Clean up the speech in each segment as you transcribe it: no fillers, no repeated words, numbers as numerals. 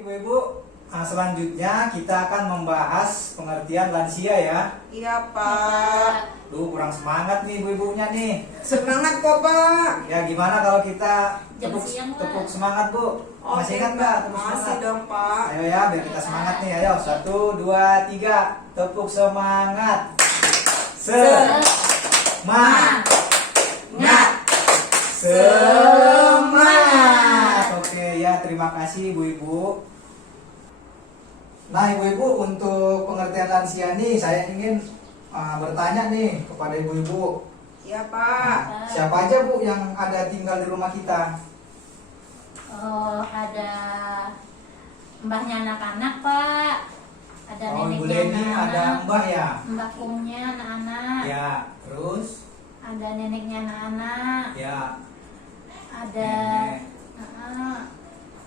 Ibu-ibu, selanjutnya kita akan membahas pengertian lansia ya. Iya Pak. Duh, kurang semangat nih ibu-ibunya nih. Semangat kok Pak. Ya gimana kalau kita Jam tepuk, siang, Pak. tepuk semangat Bu? Masih ingat nggak tepuk Masih semangat? dong Pak. Ayo ya, biar kita semangat nih. Ayo, 1, 2, 3, tepuk semangat. Semangat. Semangat. Oke ya, terima kasih ibu-ibu. Nah ibu-ibu, untuk pengertian lansia nih saya ingin bertanya nih kepada ibu-ibu. Iya Pak. Siapa aja Bu yang ada tinggal di rumah kita? Oh, ada mbahnya anak-anak, Pak. Ada Oh, Ibu neneknya Leni ada anak-anak. Mbah ya? Mbah Kumnya anak-anak. Ya, terus? Ada neneknya anak-anak. Ya, Ada nenek.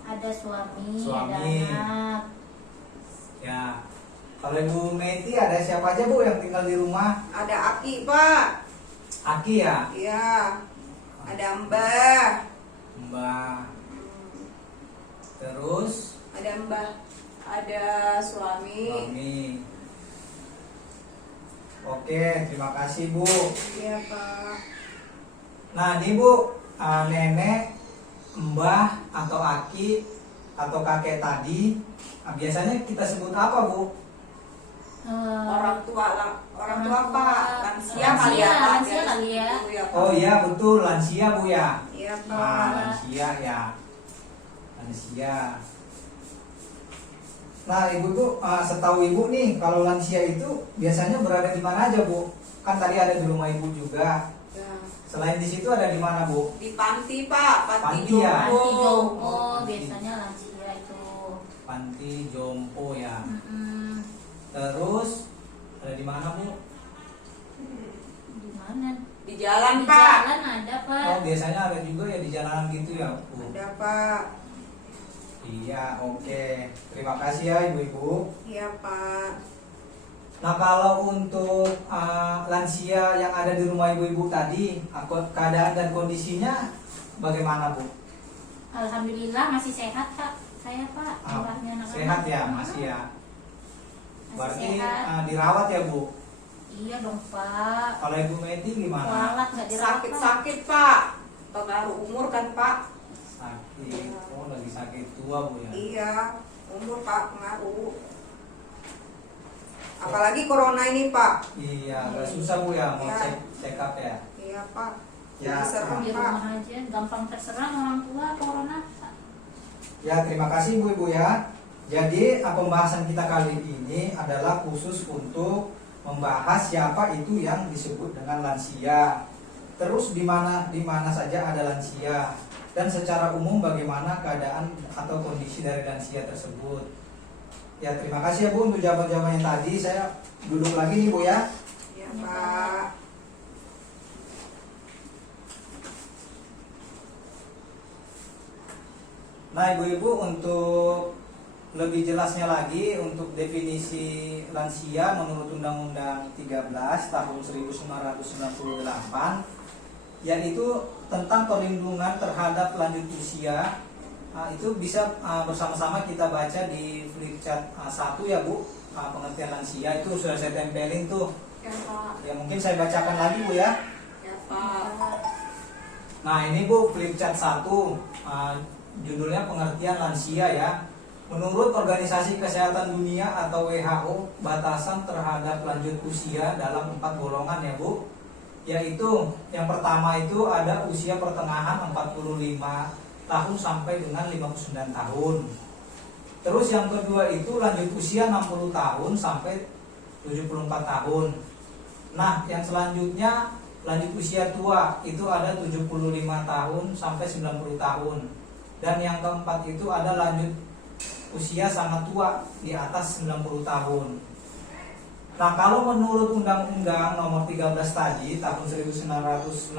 ada suami, Suami. ada anak. Ya. Kalau Ibu Meti ada siapa aja Bu yang tinggal di rumah? Ada Aki Pak. Aki ya? Iya. Ada Mbah. Mbah. Terus? Ada Mbah. Ada suami. Suami. Oke, terima kasih Bu. Iya Pak. Nah ini Bu, nenek, mbah atau aki atau kakek tadi, biasanya kita sebut apa Bu? Orang tua lah. Orang tua Orang tua. Pak. Lansia kali ya Pak. Lansia kali ya. Iya, Pak. Oh iya betul, lansia Bu ya. Iya Ah, Pak. lansia ya. Lansia. Nah ibu-ibu, setahu ibu nih, kalau lansia itu biasanya berada di mana aja Bu? Kan tadi ada di rumah ibu juga. Ya. Selain di situ ada di mana Bu? Di panti Pak. Panti Panti ya? jompo. Panti jompo Panti. biasanya lansia itu. Panti jompo ya. Mm-mm. Terus ada di mana Bu? Di mana? Di jalan Di Pak. jalan ada, Pak. Oh biasanya ada juga ya di jalanan gitu ya Bu? Ada Pak. Iya, oke. Terima kasih ya ibu-ibu. Iya Pak. Nah kalau untuk lansia yang ada di rumah ibu-ibu tadi, keadaan dan kondisinya bagaimana Bu? Alhamdulillah masih sehat, Pak. Saya, Pak. Mbahnya anak-anak. Sehat ya, masih ya. Masih Berarti sehat. dirawat ya Bu? Iya dong, Pak. Kalau Ibu Meti gimana? Kualat nggak dirawat, Pak. Sakit-sakit Pak. Pengaruh umur kan Pak. Sakit. Oh lagi sakit tua Bu ya? Iya, umur Pak pengaruh. Apalagi corona ini Pak. Iya, agak susah Bu ya mau Iya. check up ya. Iya Pak. Ya, Jadi serem Di Pak. rumah aja, gampang terserang orang tua corona, Pak. Ya, terima kasih Bu Ibu ya. Jadi pembahasan kita kali ini adalah khusus untuk membahas siapa itu yang disebut dengan lansia. Terus di mana saja ada lansia dan secara umum bagaimana keadaan atau kondisi dari lansia tersebut. Ya, terima kasih ya Bu untuk jawaban-jawabannya tadi. Saya duduk lagi nih Bu ya. Iya Pak. Nah, Ibu-ibu, untuk lebih jelasnya lagi untuk definisi lansia menurut Undang-Undang 13 tahun 1998, yaitu tentang perlindungan terhadap lanjut usia. Itu bisa bersama-sama kita baca di flipchart 1 ya Bu. Pengertian lansia itu sudah saya tempelin tuh. Ya Pak. Ya mungkin saya bacakan lagi Bu ya. Ya Pak. Nah ini Bu flipchart 1, judulnya pengertian lansia ya. Menurut Organisasi Kesehatan Dunia atau WHO, batasan terhadap lanjut usia dalam 4 golongan ya Bu. Yaitu yang pertama itu ada usia pertengahan 45 tahun sampai dengan 59 tahun. Terus yang kedua itu lanjut usia 60 tahun sampai 74 tahun. Nah yang selanjutnya lanjut usia tua itu ada 75 tahun sampai 90 tahun. Dan yang keempat itu ada lanjut usia sangat tua di atas 90 tahun. Nah kalau menurut Undang-Undang nomor 13 tadi tahun 1998,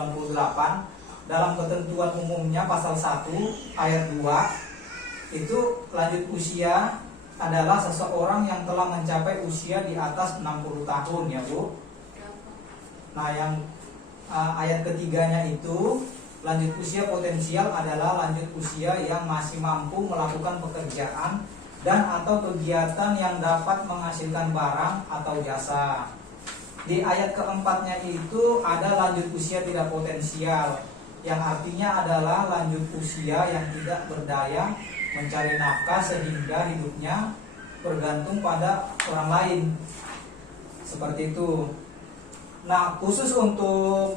dalam ketentuan umumnya pasal 1 ayat 2 itu lanjut usia adalah seseorang yang telah mencapai usia di atas 60 tahun ya Bu. Nah yang ayat ketiganya itu lanjut usia potensial adalah lanjut usia yang masih mampu melakukan pekerjaan dan atau kegiatan yang dapat menghasilkan barang atau jasa. Di ayat keempatnya itu ada lanjut usia tidak potensial, yang artinya adalah lanjut usia yang tidak berdaya mencari nafkah sehingga hidupnya bergantung pada orang lain. Seperti itu. Nah, khusus untuk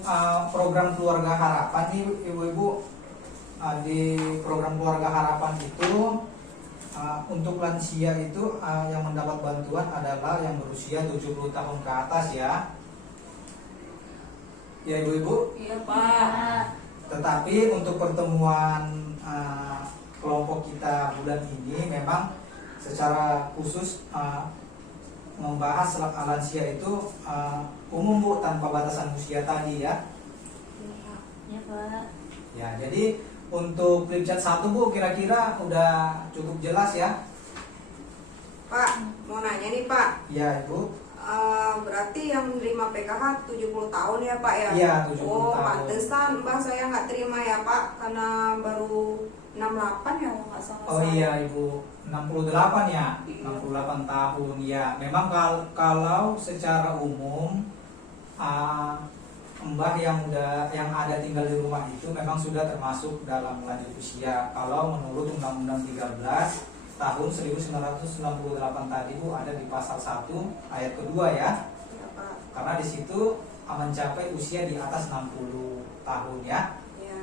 program keluarga harapan nih ibu-ibu, di program keluarga harapan itu untuk lansia itu yang mendapat bantuan adalah yang berusia 70 tahun ke atas ya. Ya ibu-ibu. Iya Pak. Tetapi untuk pertemuan kelompok kita bulan ini memang secara khusus membahas lansia itu umum Bu, tanpa batasan usia tadi ya. Ya Pak. Ya, jadi untuk Flipchart 1 Bu kira-kira udah cukup jelas ya? Pak, mau nanya nih Pak. Ya Ibu. Berarti yang menerima PKH 70 tahun ya Pak ya? Iya, 70 oh, tahun. pantesan Mbak saya nggak terima ya Pak, karena baru 68 ya nggak salah. Oh saya. iya Ibu, 68 ya? Iya. 68 tahun ya. Memang kalau secara umum Mbah yang ada tinggal di rumah itu memang sudah termasuk dalam lanjut usia. Kalau menurut Undang-Undang 13 tahun 1998 tadi Bu, ada di pasal 1 ayat kedua ya. Iya Pak. Karena di situ mencapai usia di atas 60 tahun ya. Iya.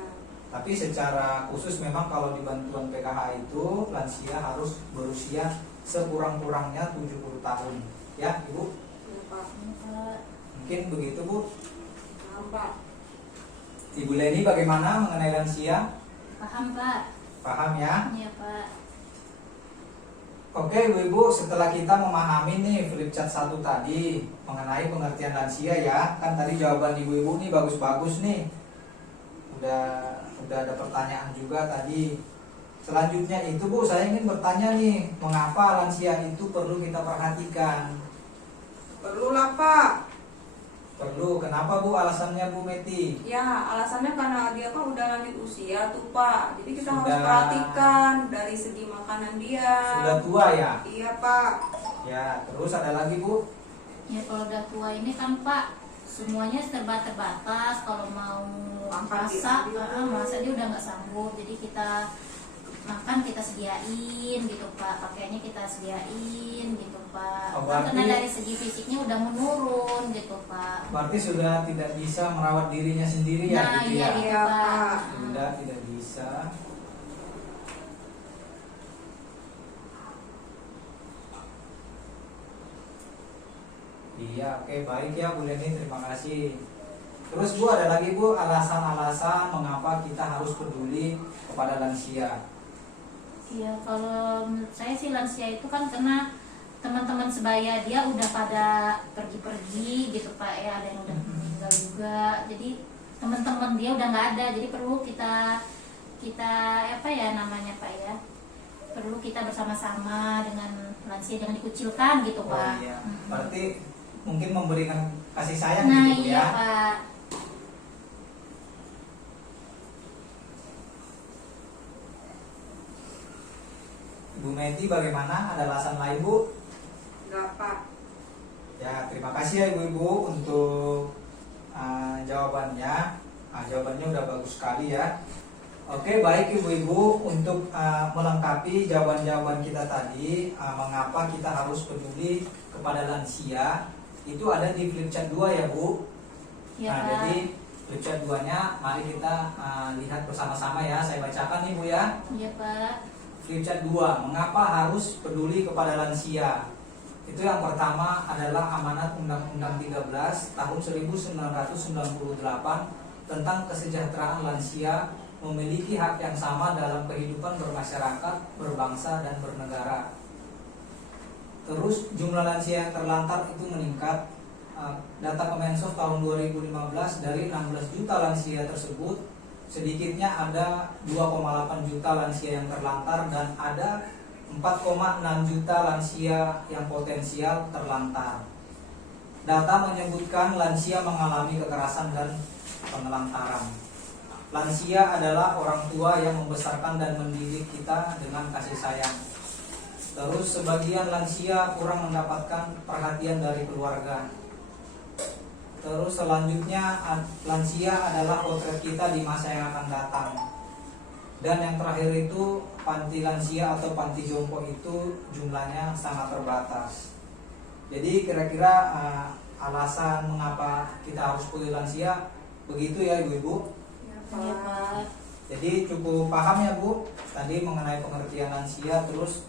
Tapi secara khusus memang kalau di bantuan PKH itu lansia harus berusia sekurang-kurangnya 70 tahun ya Ibu. Iya Pak. Mungkin begitu Bu. Paham Pak. Ibu Leni bagaimana mengenai lansia? Paham Pak. Paham ya? Iya Pak. Oke Ibu, setelah kita memahami nih Flipchart 1 tadi mengenai pengertian lansia ya, kan tadi jawaban Ibu-ibu nih bagus-bagus nih. Udah ada pertanyaan juga tadi. Selanjutnya itu Bu, saya ingin bertanya nih, mengapa lansia itu perlu kita perhatikan? Perlulah Pak. Perlu, kenapa Bu alasannya Bu Meti? Ya, alasannya karena dia kan udah lanjut usia tuh Pak. Jadi kita harus Sudah. perhatikan dari segi makanan dia. Sudah tua ya? Iya Pak. Ya, terus ada lagi Bu? Ya kalau udah tua ini kan Pak, semuanya serba terbatas. Kalau mau Makan masak, dia. masak dia udah nggak sanggup. Jadi kita makan kita sediain gitu Pak, pakaiannya kita sediain gitu Pak. Oh, Kan berarti- karena dari segi fisiknya udah menurun gitu Pak. Berarti sudah tidak bisa merawat dirinya sendiri ya? Nah gitu iya ya? gitu Iya, Pak. Pak. Sudah tidak bisa. Iya, oke, baik ya Bu Leni, terima kasih. Terus Bu, ada lagi Bu alasan-alasan mengapa kita harus peduli kepada lansia? Iya kalau menurut saya sih lansia itu kan karena teman-teman sebaya dia udah pada pergi-pergi gitu Pak ya, ada yang udah meninggal juga. Jadi teman-teman dia udah nggak ada, jadi perlu kita apa ya namanya Pak ya, perlu kita bersama-sama dengan lansia, jangan dikucilkan gitu Oh Pak. iya, Mm. berarti mungkin memberikan kasih sayang Nah gitu Bu, iya ya? Pak. Ibu Meti bagaimana? Ada alasan lain Bu? Enggak Pak. Ya, terima kasih ya ibu-ibu untuk jawabannya. Jawabannya udah bagus sekali ya. Oke, baik ibu-ibu, untuk melengkapi jawaban-jawaban kita tadi, mengapa kita harus peduli kepada lansia, itu ada di Flipchart 2 ya Bu. Iya Nah, Pak. jadi Flipchart 2-nya mari kita lihat bersama-sama ya. Saya bacakan nih Bu ya. Iya Pak. Flipchart 2, mengapa harus peduli kepada lansia? Itu yang pertama adalah amanat Undang-Undang 13 tahun 1998 tentang kesejahteraan lansia memiliki hak yang sama dalam kehidupan bermasyarakat, berbangsa, dan bernegara. Terus jumlah lansia yang terlantar itu meningkat. Data Kemensos tahun 2015 dari 16 juta lansia tersebut sedikitnya ada 2,8 juta lansia yang terlantar dan ada 4,6 juta lansia yang potensial terlantar. Data menyebutkan lansia mengalami kekerasan dan penelantaran. Lansia adalah orang tua yang membesarkan dan mendidik kita dengan kasih sayang. Terus sebagian lansia kurang mendapatkan perhatian dari keluarga. Terus selanjutnya lansia adalah potret kita di masa yang akan datang. Dan yang terakhir itu panti lansia atau panti jompo itu jumlahnya sangat terbatas. Jadi kira-kira alasan mengapa kita harus pilih lansia begitu ya ibu-ibu. Ya, Iya Pak. Jadi cukup paham ya Bu tadi mengenai pengertian lansia, terus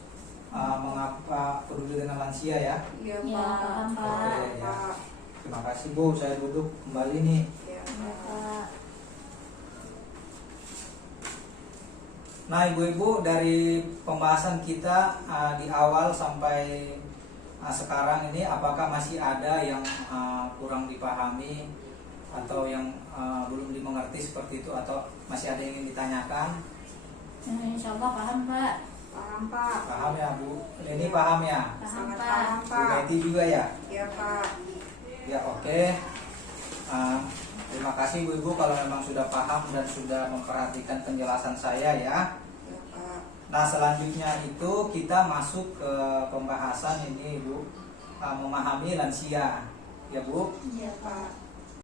mengapa peduli dengan lansia ya. Iya Iya, Pak. paham, Pak. Oke, ya. Pak. Terima kasih Bu, saya duduk kembali nih. Iya Iya Pak. Pak. Nah ibu-ibu, dari pembahasan kita di awal sampai sekarang ini, apakah masih ada yang kurang dipahami atau yang belum dimengerti seperti itu, atau masih ada yang ingin ditanyakan? Insya Allah paham Pak. Paham Pak. Paham ya Bu? Ini paham ya? Paham Sangat Pak. paham Bu Pak. Betty juga ya? Iya Pak. Ya oke. Terima kasih ibu-ibu kalau memang sudah paham dan sudah memperhatikan penjelasan saya ya. Iya Pak. Nah selanjutnya itu kita masuk ke pembahasan ini Bu, memahami lansia ya Bu. Iya Pak.